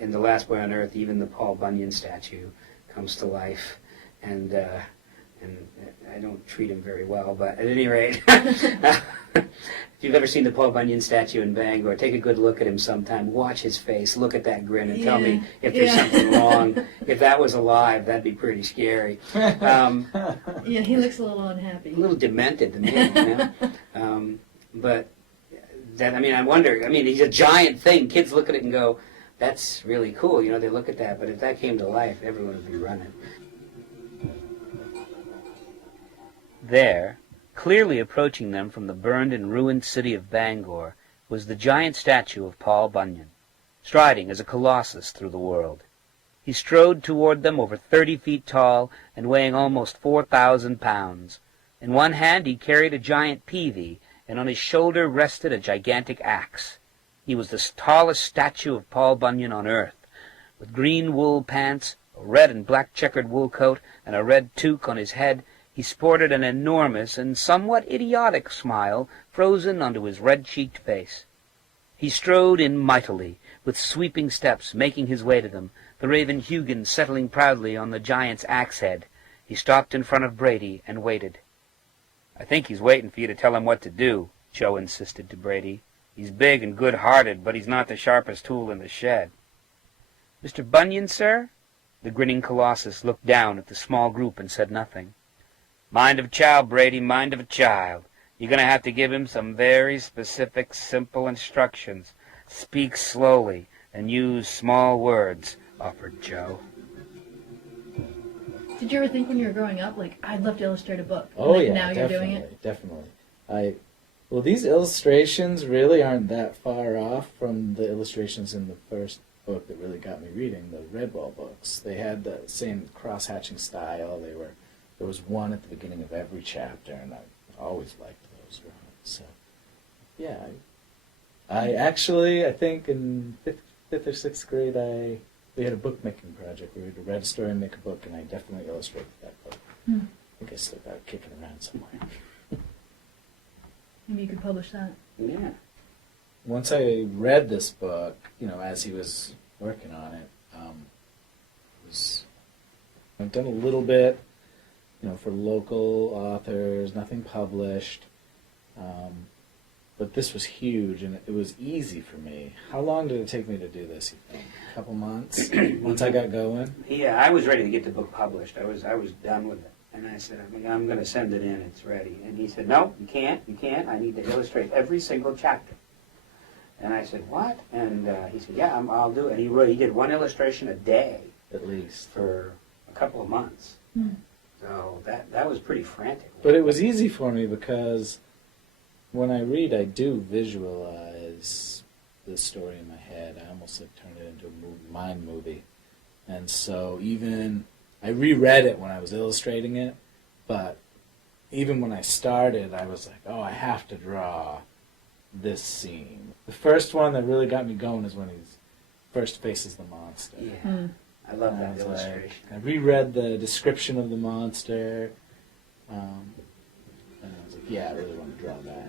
In The Last Boy on Earth, even the Paul Bunyan statue comes to life, and I don't treat him very well, but at any rate, if you've ever seen the Paul Bunyan statue in Bangor, take a good look at him sometime, watch his face, look at that grin, and tell me if there's something wrong. If that was alive, that'd be pretty scary. Yeah, he looks a little unhappy. A little demented to me, you know? But I wonder, he's a giant thing. Kids look at it and go, that's really cool, they look at that, but if that came to life, everyone would be running. There, clearly approaching them from the burned and ruined city of Bangor, was the giant statue of Paul Bunyan, striding as a colossus through the world. He strode toward them over 30 feet tall and weighing almost 4,000 pounds. In one hand he carried a giant peavey, and on his shoulder rested a gigantic axe. He was the tallest statue of Paul Bunyan on earth, with green wool pants, a red and black checkered wool coat, and a red toque on his head. He sported an enormous and somewhat idiotic smile frozen onto his red-cheeked face. He strode in mightily, with sweeping steps, making his way to them, the raven Hugin settling proudly on the giant's axe head. He stopped in front of Brady and waited. I think he's waiting for you to tell him what to do, Joe insisted to Brady. He's big and good-hearted, but he's not the sharpest tool in the shed. Mr. Bunyan, sir? The grinning Colossus looked down at the small group and said nothing. Mind of a child, Brady, mind of a child. You're going to have to give him some very specific, simple instructions. Speak slowly and use small words, offered Joe. Did you ever think when you were growing up, like, I'd love to illustrate a book? Oh, like, yeah, now definitely, you're doing it? definitely. Well, these illustrations really aren't that far off from the illustrations in the first book that really got me reading, the Redwall books. They had the same cross-hatching style. There was one at the beginning of every chapter, and I always liked those drawings. So, yeah, I think in fifth or sixth grade, we had a book-making project. We had to read a story and make a book, and I definitely illustrated that book. I think I still got it kicking around somewhere. Maybe you could publish that. Yeah. Once I read this book, as he was working on it, I've done a little bit, for local authors, nothing published, but this was huge, and it was easy for me. How long did it take me to do this, you think? A couple months? Once I got going? Yeah, I was ready to get the book published. I was done with it. And I said, I'm going to send it in. It's ready. And he said, no, you can't. I need to illustrate every single chapter. And I said, what? And he said, yeah, I'll do it. And he did one illustration a day. At least. For a couple of months. So that was pretty frantic. But it was easy for me because when I read, I do visualize the story in my head. I almost turn it into a mind movie. And so I reread it when I was illustrating it, but even when I started, I was like, oh, I have to draw this scene. The first one that really got me going is when he first faces the monster. Yeah, I love that illustration. I reread the description of the monster, and I was like, yeah, I really want to draw that.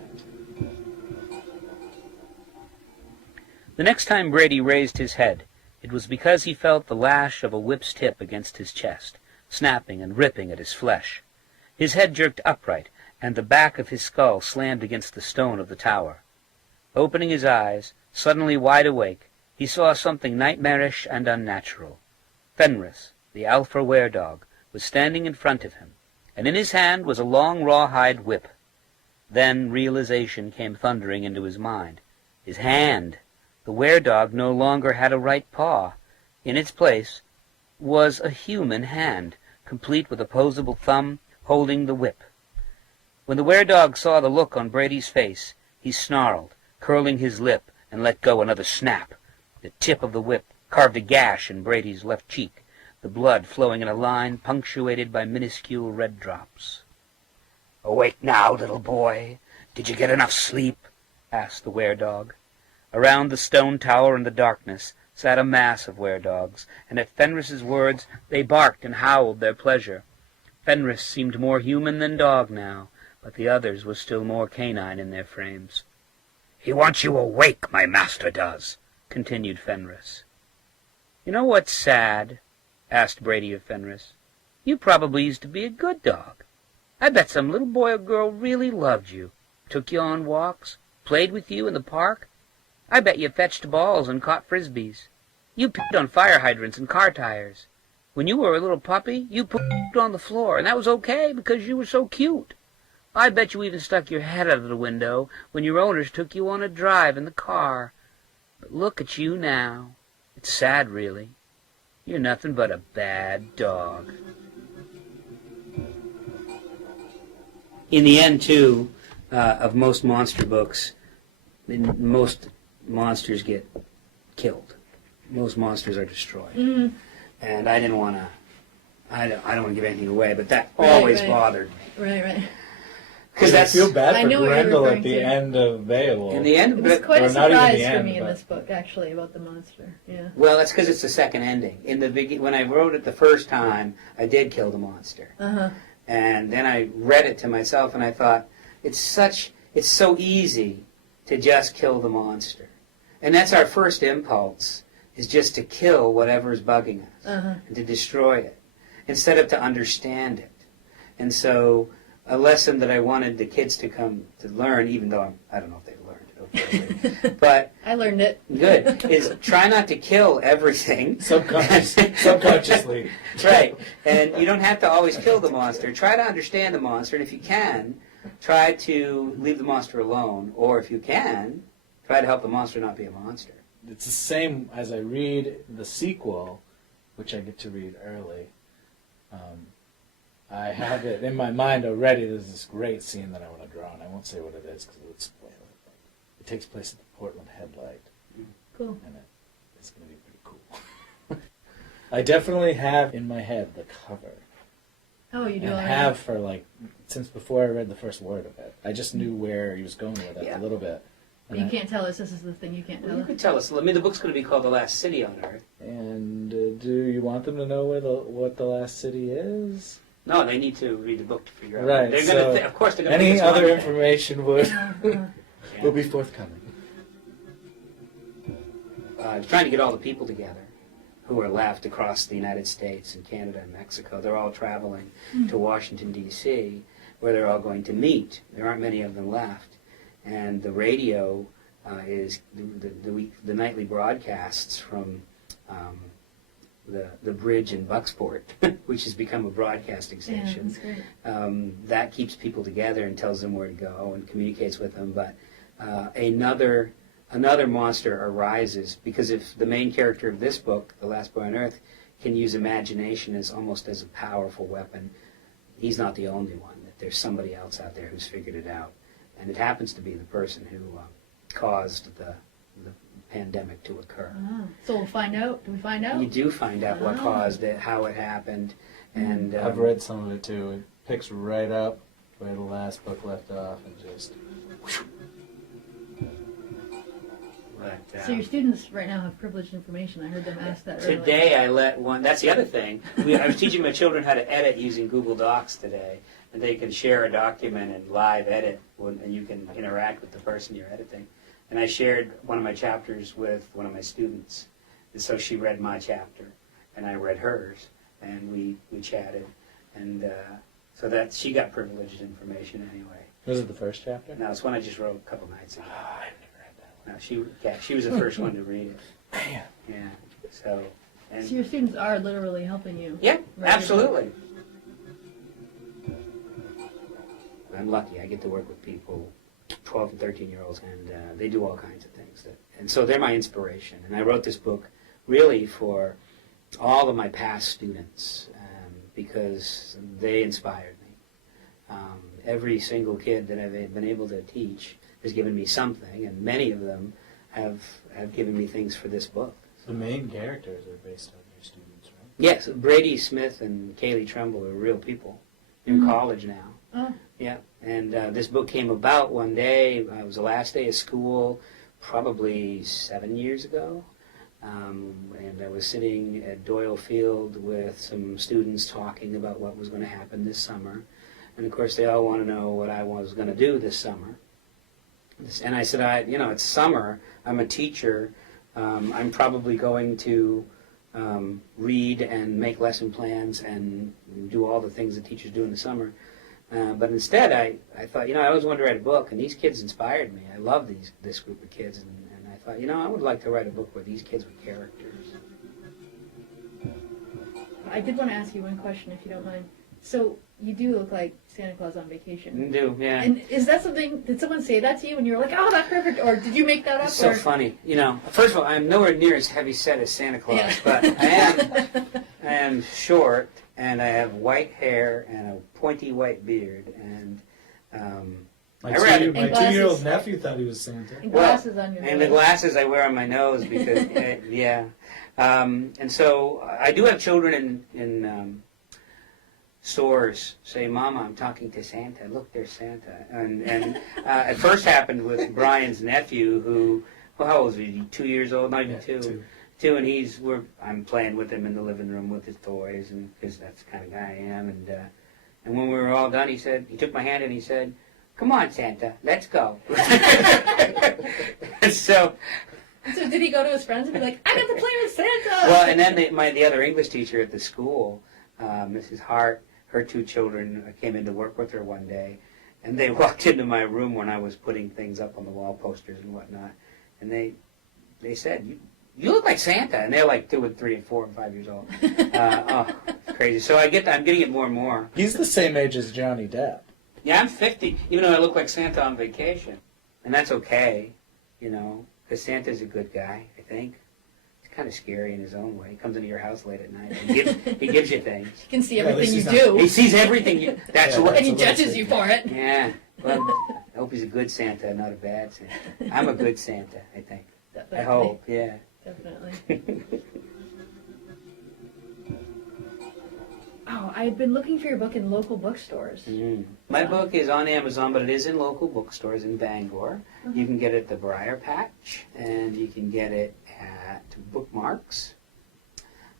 The next time Brady raised his head, it was because he felt the lash of a whip's tip against his chest, snapping and ripping at his flesh. His head jerked upright, and the back of his skull slammed against the stone of the tower. Opening his eyes, suddenly wide awake, he saw something nightmarish and unnatural. Fenris, the alpha were-dog, was standing in front of him, and in his hand was a long rawhide whip. Then realization came thundering into his mind. His hand! The were-dog no longer had a right paw. In its place was a human hand, complete with opposable thumb, holding the whip. When the were-dog saw the look on Brady's face, he snarled, curling his lip, and let go another snap. The tip of the whip carved a gash in Brady's left cheek, the blood flowing in a line punctuated by minuscule red drops. "Awake now, little boy. Did you get enough sleep?" asked the were-dog. Around the stone tower in the darkness sat a mass of were-dogs, and at Fenris's words they barked and howled their pleasure. Fenris seemed more human than dog now, but the others were still more canine in their frames. "He wants you awake, my master does," continued Fenris. "You know what's sad?" asked Brady of Fenris. "You probably used to be a good dog. I bet some little boy or girl really loved you, took you on walks, played with you in the park. I bet you fetched balls and caught frisbees. You peed on fire hydrants and car tires. When you were a little puppy, you pooped on the floor, and that was okay because you were so cute. I bet you even stuck your head out of the window when your owners took you on a drive in the car. But look at you now. It's sad, really. You're nothing but a bad dog." In the end, too, of most monster books, most monsters get killed. Most monsters are destroyed. Mm. And I didn't want to, I don't want to give anything away, but that always bothered me. Right. Because I feel bad I for know what you're Grendel at referring the to. end of Beowulf. in the end, It was quite a Or not even the surprise for end, me in but- this book, actually, about the monster. Yeah. well, that's because it's the second ending. In the when I wrote it the first time, I did kill the monster. Uh-huh. And then I read it to myself, and I thought, it's so easy to just kill the monster. And that's our first impulse, is just to kill whatever's bugging us, Uh-huh. and to destroy it, instead of to understand it. And so a lesson that I wanted the kids to come to learn, even though I don't know if they've learned it, but I learned it. good, is try not to kill everything. Subconsciously. Right, and you don't have to always kill the monster. Try to understand the monster, and if you can, try to leave the monster alone, or if you can, try to help the monster not be a monster. It's the same as I read the sequel, which I get to read early. I have it in my mind already. There's this great scene that I want to draw, and I won't say what it is because it would spoil it. It takes place at the Portland Headlight. Cool. And it's going to be pretty cool. I definitely have in my head the cover. Oh, you do And already? have for since before I read the first word of it. I just knew where he was going with it Yeah. a little bit. But you can't tell us this is the thing you can't Well, tell you us. can tell us. I mean, the book's going to be called The Last City on Earth. And do you want them to know what the last city is? No, they need to read the book to figure out. Right, They're so going to, of course, they're going to. Any other information will Yeah. be forthcoming. Trying to get all the people together who are left across the United States and Canada and Mexico. They're all traveling to Washington, D.C., where they're all going to meet. There aren't many of them left. And the radio is the nightly broadcasts from the bridge in Bucksport, which has become a broadcasting Yeah, station. that's great. That keeps people together and tells them where to go and communicates with them. But another monster arises, because if the main character of this book, The Last Boy on Earth, can use imagination as almost as a powerful weapon, he's not the only one. That there's somebody else out there who's figured it out. And it happens to be the person who caused the pandemic to occur. Ah, so we'll find out. Do we find out? You do find out what caused it, how it happened, and I've read some of it too. It picks right up where the last book left off and just... but, So your students right now have privileged information. I heard them ask that earlier. today I let one, that's the other thing, I was teaching my children how to edit using Google Docs today, and they can share a document and live edit, and you can interact with the person you're editing. And I shared one of my chapters with one of my students, and so she read my chapter, and I read hers, and we chatted, and so that she got privileged information anyway. Was it the first chapter? Now it's one I just wrote a couple nights ago. Oh, I've never read that one. No, she was the first one to read it. Man. Yeah. So. And So your students are literally helping you. yeah, Right. absolutely. I'm lucky. I get to work with people, 12 and 13-year-olds, and they do all kinds of things. And so they're my inspiration. And I wrote this book really for all of my past students because they inspired me. Every single kid that I've been able to teach has given me something, and many of them have given me things for this book. The main characters are based on your students, right? Yes, Brady Smith and Kaylee Trumbull are real people. They're in college now. Oh. Yeah, and this book came about one day. It was the last day of school, probably 7 years ago. And I was sitting at Doyle Field with some students talking about what was going to happen this summer. And of course, they all want to know what I was going to do this summer. And I said, it's summer. I'm a teacher. I'm probably going to read and make lesson plans and do all the things that teachers do in the summer. But instead, I thought, I always wanted to write a book, and these kids inspired me. I love this group of kids, and I thought, I would like to write a book where these kids were characters. I did want to ask you one question, if you don't mind. So you do look like Santa Claus on vacation. Do, yeah. And is that something? Did someone say that to you, and you were like, "Oh, that's perfect," or did you make that up? It's so or? funny. First of all, I'm nowhere near as heavy set as Santa Claus, Yeah. but I am short, and I have white hair and a pointy white beard, and My I read it. my And glasses. 2-year-old nephew thought he was Santa. And glasses on your and the nose. glasses I wear on my nose because yeah, and so I do have children in stores say, "Mama, I'm talking to Santa. Look, there's Santa." And it first happened with Brian's nephew, who, well, how old is he? 2 years old, not even Yeah, two. two. And I'm playing with him in the living room with his toys, and because that's the kind of guy I am. And when we were all done, he took my hand and he said, "Come on, Santa, let's go." So did he go to his friends and be like, "I got to play with Santa"? well, and then the other English teacher at the school, Mrs. Hart, her 2 children came in to work with her one day, and they walked into my room when I was putting things up on the wall, posters and whatnot, and they said, you look like Santa, and they're like 2 and 3 and 4 and 5 years old. It's crazy. So I'm getting it more and more. He's the same age as Johnny Depp. Yeah, I'm 50, even though I look like Santa on vacation, and that's okay, because Santa's a good guy, I think. He's kind of scary in his own way. He comes into your house late at night and he gives you things. You can see Yeah, at everything you least do, He sees everything you. That's Yeah, what. and he That's a little judges you for it. Yeah. Well, I hope he's a good Santa, not a bad Santa. I'm a good Santa, I think. I Definitely. hope. Yeah. Definitely. Oh, I had been looking for your book in local bookstores. My book is on Amazon, but it is in local bookstores in Bangor. You can get it at the Briar Patch, and you can get it at Bookmarks.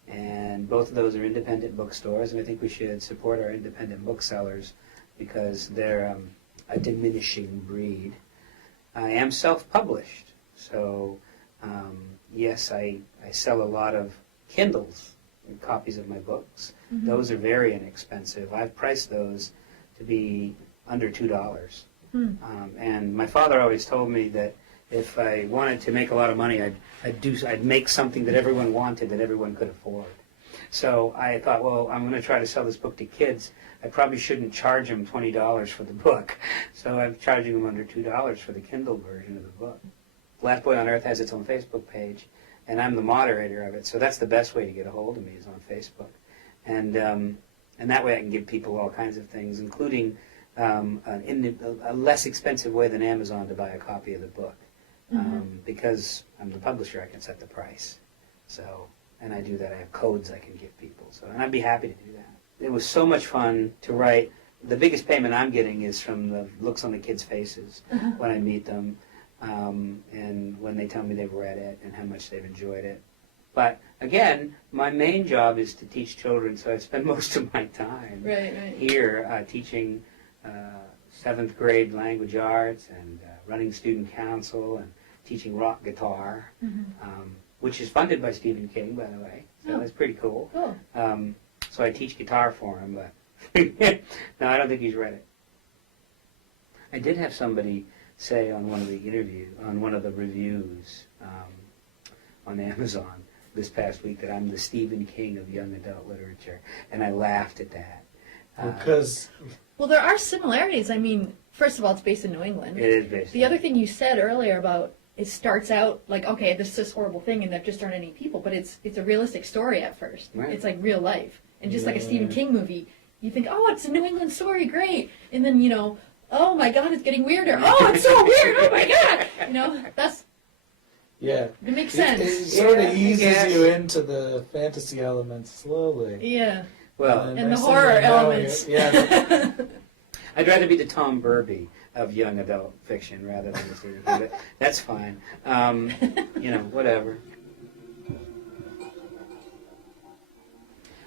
And both of those are independent bookstores, and I think we should support our independent booksellers because they're a diminishing breed. I am self-published, so yes, I sell a lot of Kindles and copies of my books. Those are very inexpensive. I've priced those to be under $2. And my father always told me that if I wanted to make a lot of money, I'd make something that everyone wanted, that everyone could afford. So I thought, well, I'm going to try to sell this book to kids. I probably shouldn't charge them $20 for the book. So I'm charging them under $2 for the Kindle version of the book. Last Boy on Earth has its own Facebook page, and I'm the moderator of it. So that's the best way to get a hold of me is on Facebook. And that way I can give people all kinds of things, including a less expensive way than Amazon to buy a copy of the book. Because I'm the publisher, I can set the price. So, and I do that. I have codes I can give people. So, and I'd be happy to do that. It was so much fun to write. The biggest payment I'm getting is from the looks on the kids' faces when I meet them, and when they tell me they've read it and how much they've enjoyed it. But again, my main job is to teach children, so I spend most of my time here teaching 7th grade language arts and running student council and teaching rock guitar, which is funded by Stephen King, by the way. So that's pretty cool. So I teach guitar for him, but no, I don't think he's read it. I did have somebody say on one of the reviews on Amazon this past week that I'm the Stephen King of young adult literature, and I laughed at that. Because Well, there are similarities. I mean, first of all, it's based in New England. It is based. The other thing you said earlier about it starts out like, okay, this is this horrible thing, and there just aren't any people, but it's a realistic story at first. Right. It's like real life, and just like a Stephen King movie, you think, oh, it's a New England story, great, and then oh my God, it's getting weirder. Oh, it's so weird. Oh my God, that's. Yeah. It makes sense. It sort of Yeah, eases you into the fantasy elements slowly. Yeah. Well, And the next thing horror you know, elements. Yeah. I'd rather be the Tom Burby of young adult fiction rather than the Stephen King, but that's fine. Whatever.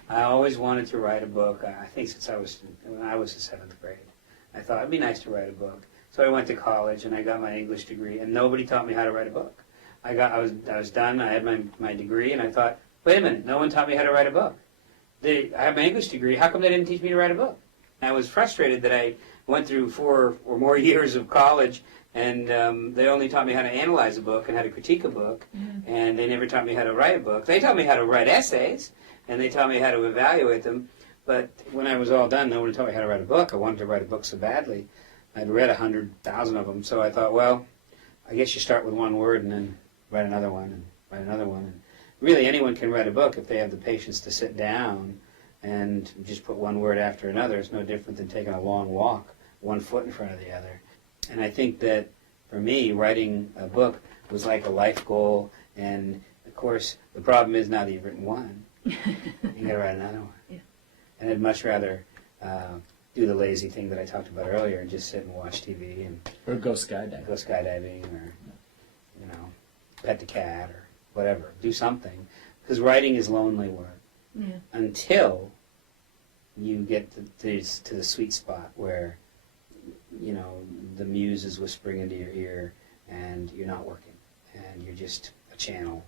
I always wanted to write a book. I think since when I was in 7th grade, I thought it'd be nice to write a book. So I went to college and I got my English degree, and nobody taught me how to write a book. I was done. I had my degree, and I thought, wait a minute, no one taught me how to write a book. I have my English degree. How come they didn't teach me to write a book? And I was frustrated that I went through 4 or more years of college, and they only taught me how to analyze a book and how to critique a book, and they never taught me how to write a book. They taught me how to write essays, and they taught me how to evaluate them. But when I was all done, no one taught me how to write a book. I wanted to write a book so badly. I'd read 100,000 of them, so I thought, well, I guess you start with one word and then write another one and write another one. And really, anyone can write a book if they have the patience to sit down and just put one word after another. It's no different than taking a long walk, one foot in front of the other. And I think that, for me, writing a book was like a life goal. And, of course, the problem is now that you've written one, you got to write another one. Yeah. And I'd much rather do the lazy thing that I talked about earlier and just sit and watch TV and Or go skydiving. go skydiving or, pet the cat or whatever. Do something. Because writing is lonely work until you get to the sweet spot where, the muse is whispering into your ear and you're not working and you're just a channel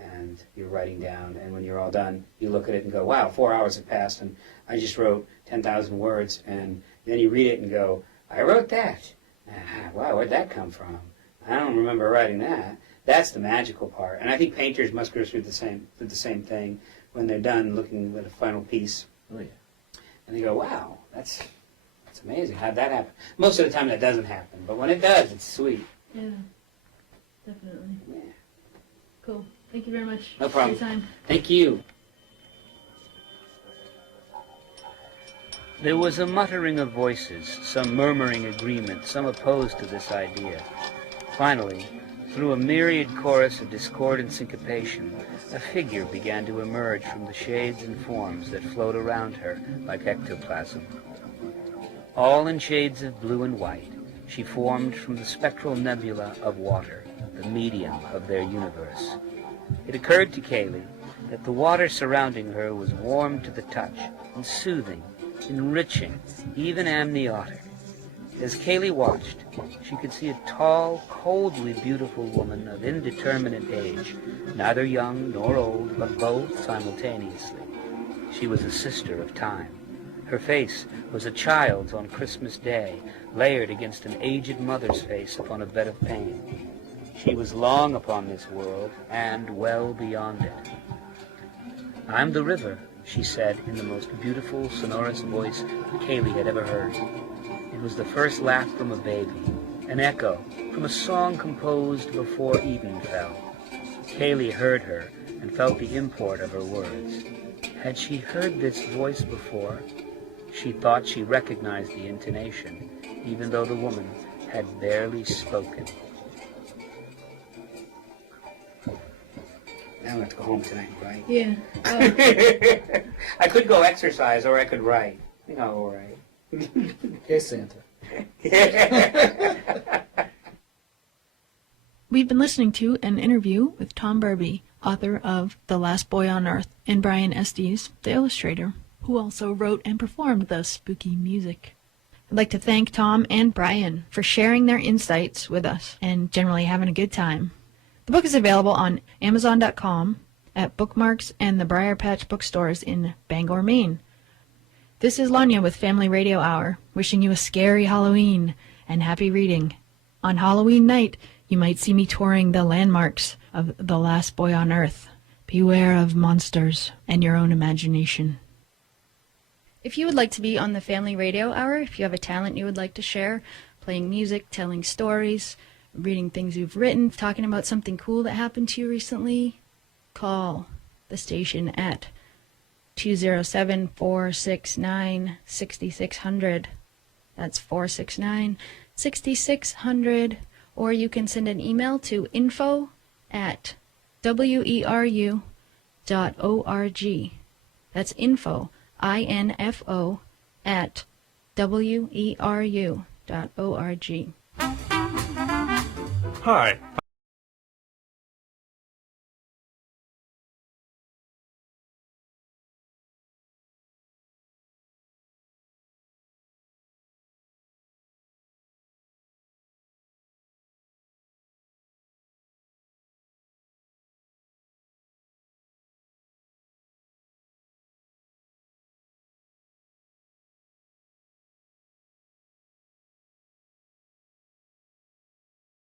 and you're writing down, and when you're all done, you look at it and go, wow, 4 hours have passed, and I just wrote 10,000 words, and then you read it and go, I wrote that. Wow, where'd that come from? I don't remember writing that. That's the magical part, and I think painters must go through the same thing when they're done looking at a final piece. Oh yeah. And they go, wow, that's amazing. How'd that happen? Most of the time that doesn't happen, but when it does, it's sweet. Yeah, definitely. Yeah. Cool. Thank you very much No problem. for your time. Thank you. There was a muttering of voices, some murmuring agreement, some opposed to this idea. Finally, through a myriad chorus of discord and syncopation, a figure began to emerge from the shades and forms that flowed around her like ectoplasm. All in shades of blue and white, she formed from the spectral nebula of water, the medium of their universe. It occurred to Kaylee that the water surrounding her was warm to the touch and soothing, enriching, even amniotic. As Kaylee watched, she could see a tall, coldly beautiful woman of indeterminate age, neither young nor old, but both simultaneously. She was a sister of time. Her face was a child's on Christmas Day, layered against an aged mother's face upon a bed of pain. She was long upon this world, and well beyond it. I'm the river, she said in the most beautiful, sonorous voice Kaylee had ever heard. It was the first laugh from a baby, an echo from a song composed before Eden fell. Kaylee heard her and felt the import of her words. Had she heard this voice before? She thought she recognized the intonation, even though the woman had barely spoken. Now I have to go home tonight, right? Yeah. Oh, I could go exercise or I could write. I think I'll write. Hey, Santa. We've been listening to an interview with Tom Burby, author of The Last Boy on Earth, and Brian Estes, the illustrator, who also wrote and performed the spooky music. I'd like to thank Tom and Brian for sharing their insights with us and generally having a good time. The book is available on Amazon.com, at Bookmarks and the Briar Patch bookstores in Bangor, Maine. This is Lonya with Family Radio Hour, wishing you a scary Halloween and happy reading. On Halloween night, you might see me touring the landmarks of The Last Boy on Earth. Beware of monsters and your own imagination. If you would like to be on the Family Radio Hour, if you have a talent you would like to share, playing music, telling stories, reading things you've written, talking about something cool that happened to you recently, call the station at 207-469-6600. That's 469-6600. Or you can send an email to info@weru.org. That's info, INFO, at weru.org. Hi,